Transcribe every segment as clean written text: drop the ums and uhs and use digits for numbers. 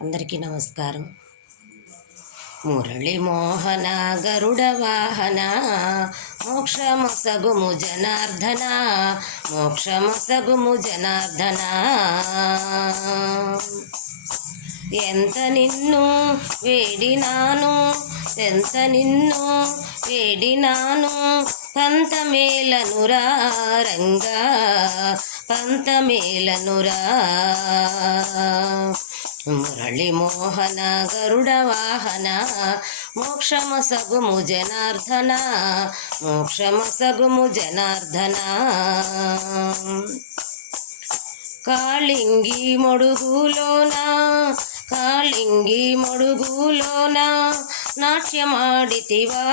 అందరికీ నమస్కారం. మురళి మోహన గరుడ వాహన మోక్షమొసగుము జనార్దన, మోక్షమొసగుము జనార్దన. ఎంత నిన్ను వేడినాను, ఎంత నిన్ను వేడినాను, పంతమేలనురా రంగా, పంతమేలనురా. మురళి మోహన గరుడ వాహన మోక్షమొసగుము జనార్దన, మోక్షమొసగుము జనార్దన. కాళింగి మొడుగులోన, కాళింగి మొడుగులోన నాట్యమాడితివా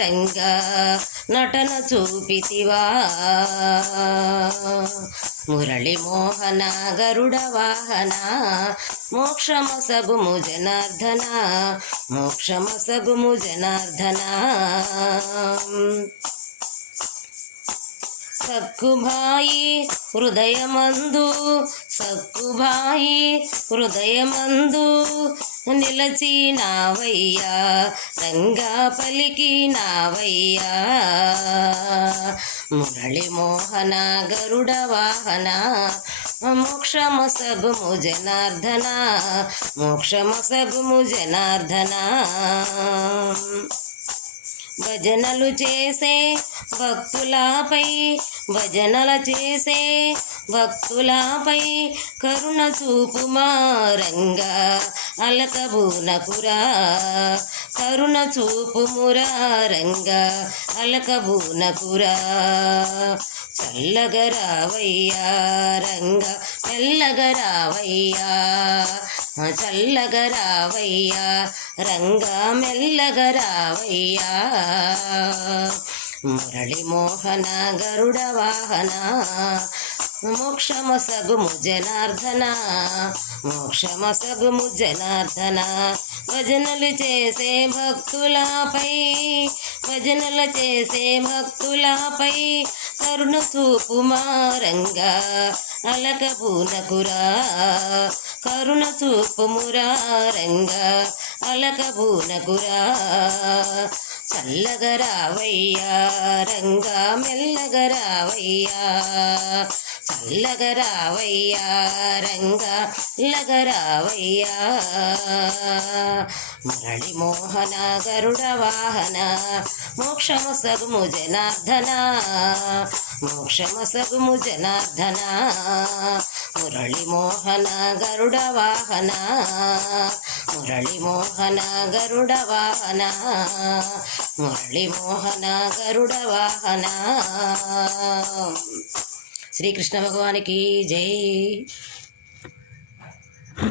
రంగా, నటన చూపితివా. మురళి మోహన గరుడ వాహన మోక్షమొసగుము జనార్దన, మోక్షమొసగుము జనార్దన. సక్కుబాయి హృదయమందు, సక్కుబాయి హృదయమందు నిలచినావయ్యా రంగా, పలికినావయ్యా. మురళి మోహన గరుడ వాహన మోక్షమొసగుము జనార్దన, మోక్షమొసగుము జనార్దన. భజనలు చేసే భక్తులపై, భజనలు చేసే భక్తులపై కరుణ చూపుమా రంగా, అలకబూనకురా, కరుణ చూపుమురా రంగా, అలకబూనకురా. చల్లగరావయ్యా రంగా, మెల్లగరావయ్యా, చల్లగరావయ్యా రంగా, మెల్లగరావయ్యా. మురళి మోహన గరుడ వాహన మోక్షమొసగుము జనార్దన, మోక్షమొసగుము జనార్దన. భజనలు చేసే భక్తులపై, భజనలు చేసే భక్తులపై కరుణ చూపుమా రంగా, అలకబూనకురా, కరుణ చూపుమురా రంగా, అలకబూనకురా. చల్లగరావయ్యా రంగా, మెల్లగరావయ్యా, చల్లగరావయ్యా రంగా, మెల్లగరావయ్యా. మురళి మోహన గరుడ వాహన మోక్షమొసగుము జనార్దన, మోక్షమొసగుము జనార్దన. మురళి మోహన గరుడ వాహన, మురళి మోహన గరుడ వాహన, మురళి మోహన గరుడ వాహన. శ్రీకృష్ణ భగవానికి జై.